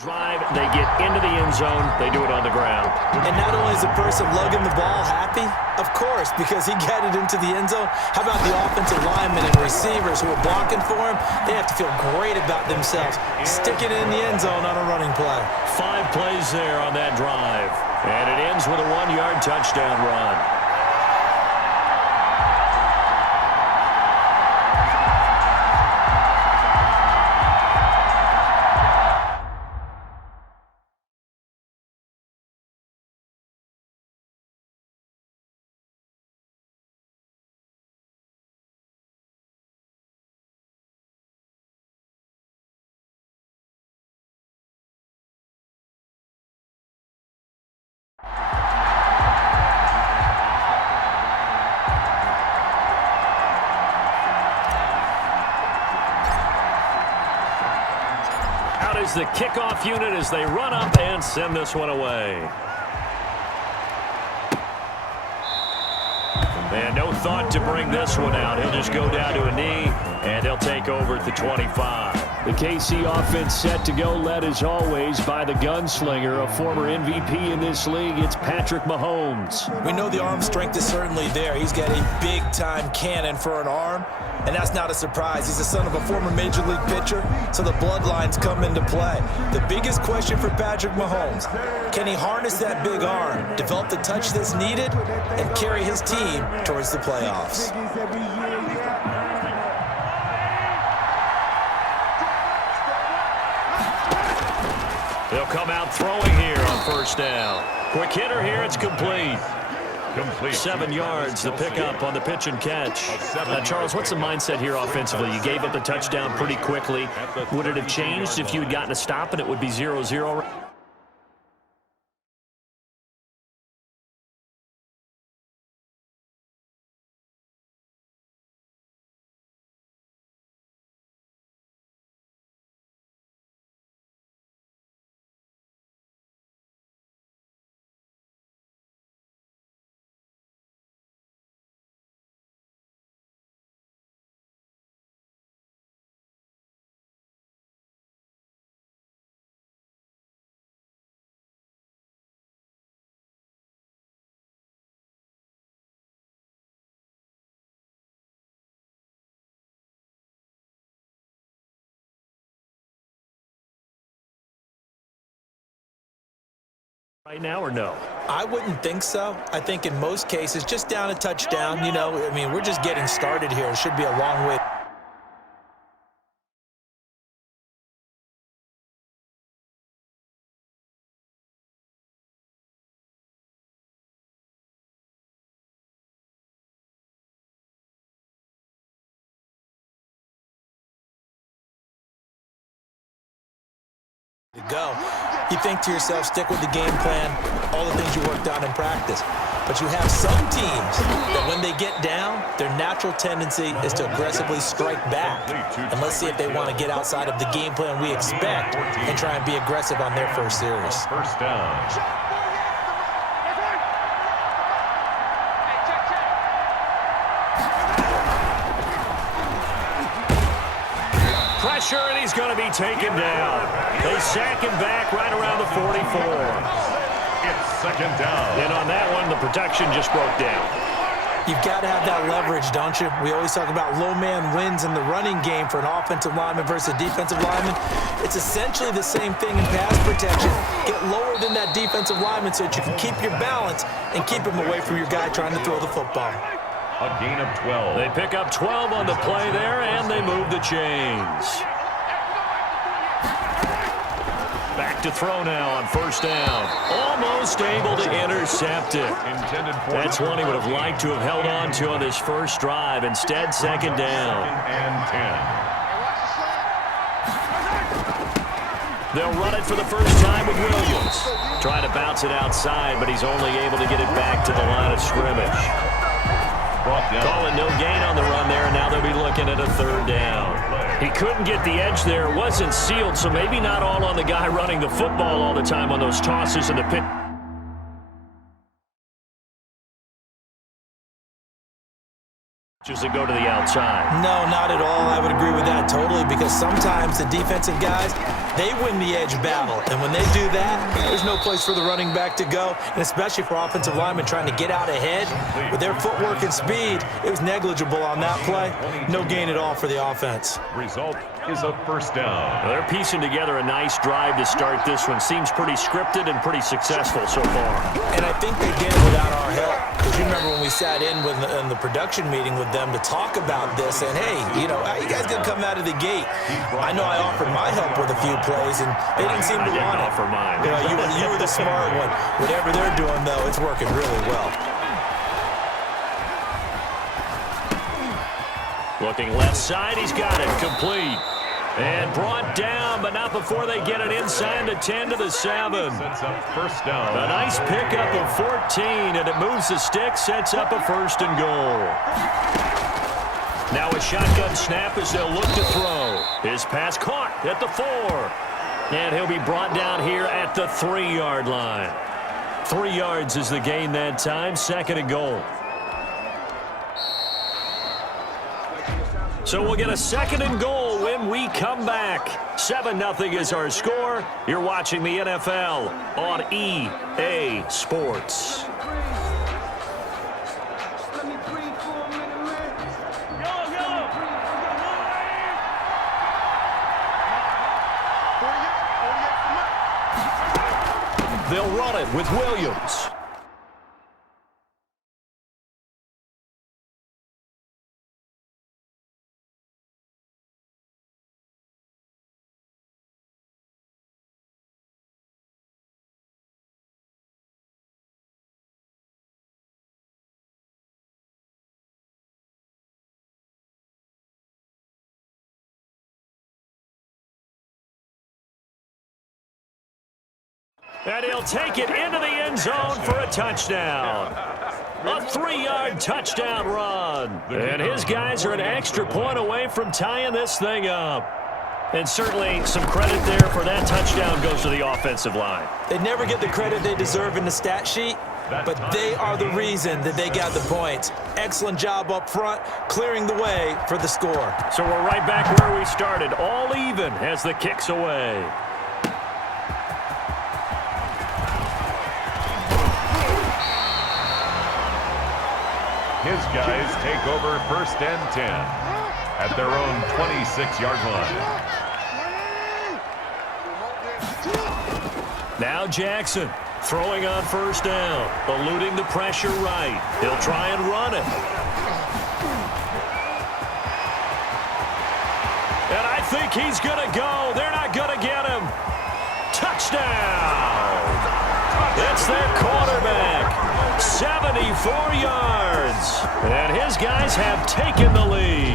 Drive, they get into the end zone, they do it on the ground. And not only is the person lugging the ball happy, of course, because he got it into the end zone. How about the offensive linemen and receivers who are blocking for him? They have to feel great about themselves, sticking it in the end zone on a running play. 5 plays there on that drive. And it ends with a 1-yard touchdown run. Is the kickoff unit as they run up and send this one away. And no thought to bring this one out. He'll just go down to a knee, and they'll take over at the 25. The KC offense set to go, led as always by the gunslinger, a former MVP in this league. It's Patrick Mahomes. We know the arm strength is certainly there. He's got a big-time cannon for an arm, and that's not a surprise. He's the son of a former Major League pitcher, so the bloodlines come into play. The biggest question for Patrick Mahomes, can he harness that big arm, develop the touch that's needed, and carry his team towards the playoffs? They'll come out throwing here on first down. Quick hitter here, it's complete. 7 yards, the pickup on the pitch and catch. Charles, what's the mindset here offensively? You gave up the touchdown pretty quickly. Would it have changed if you had gotten a stop and it would be 0-0? Right now or no? I wouldn't think so. I think in most cases, just down a touchdown, you know, I mean, we're just getting started here. It should be a long way to go. You think to yourself, stick with the game plan, all the things you worked on in practice. But you have some teams that when they get down, their natural tendency is to aggressively strike back. And let's see if they want to get outside of the game plan we expect and try and be aggressive on their first series. First down. Pressure, and he's going to be taken down. They sack him back right around the 44. It's second down. And on that one, the protection just broke down. You've got to have that leverage, don't you? We always talk about low man wins in the running game for an offensive lineman versus a defensive lineman. It's essentially the same thing in pass protection. Get lower than that defensive lineman so that you can keep your balance and keep him away from your guy trying to throw the football. A gain of 12. They pick up 12 on the play there, and they move the chains. Back to throw now on first down. Almost able to intercept it. That's one he would have liked to have held on to on this first drive. Instead, second down. And 10. They'll run it for the first time with Williams. Trying to bounce it outside, but he's only able to get it back to the line of scrimmage. Calling no gain on the run there, and now they'll be looking at a third down. He couldn't get the edge there. It wasn't sealed, so maybe not all on the guy running the football all the time on those tosses in the pit. That go to the outside. No, not at all. I would agree with that totally, because sometimes the defensive guys, they win the edge battle. And when they do that, there's no place for the running back to go, and especially for offensive linemen trying to get out ahead. With their footwork and speed, it was negligible on that play. No gain at all for the offense. Result is a first down. Well, they're piecing together a nice drive to start this one. Seems pretty scripted and pretty successful so far. And I think they did it without our help. Because you remember when we sat in the production meeting with them to talk about this, and hey, you know, how you guys gonna come out of the gate? I know I offered my help with a few plays, and they didn't seem to want it. Offer mine. You know, you were the smart one. Whatever they're doing, though, it's working really well. Looking left side, he's got it. Complete. And brought down, but not before they get it inside the 10 to the 7. Sets up first down. A nice pickup of 14, and it moves the stick, sets up a first and goal. Now a shotgun snap as they'll look to throw. His pass caught at the 4. And he'll be brought down here at the 3-yard line. 3 yards is the gain that time, second and goal. So we'll get a second and goal when we come back. 7-0 is our score. You're watching the NFL on EA Sports. They'll run it with Williams. And he'll take it into the end zone for a touchdown. A 3-yard touchdown run. And his guys are an extra point away from tying this thing up. And certainly some credit there for that touchdown goes to the offensive line. They never get the credit they deserve in the stat sheet, but they are the reason that they got the points. Excellent job up front, clearing the way for the score. So we're right back where we started, all even as the kick's away. His guys take over first and 10 at their own 26-yard line. Now Jackson throwing on first down, eluding the pressure right. He'll try and run it. And I think he's going to go. They're not going to get him. Touchdown! That's their quarterback. 74 yards. And his guys have taken the lead.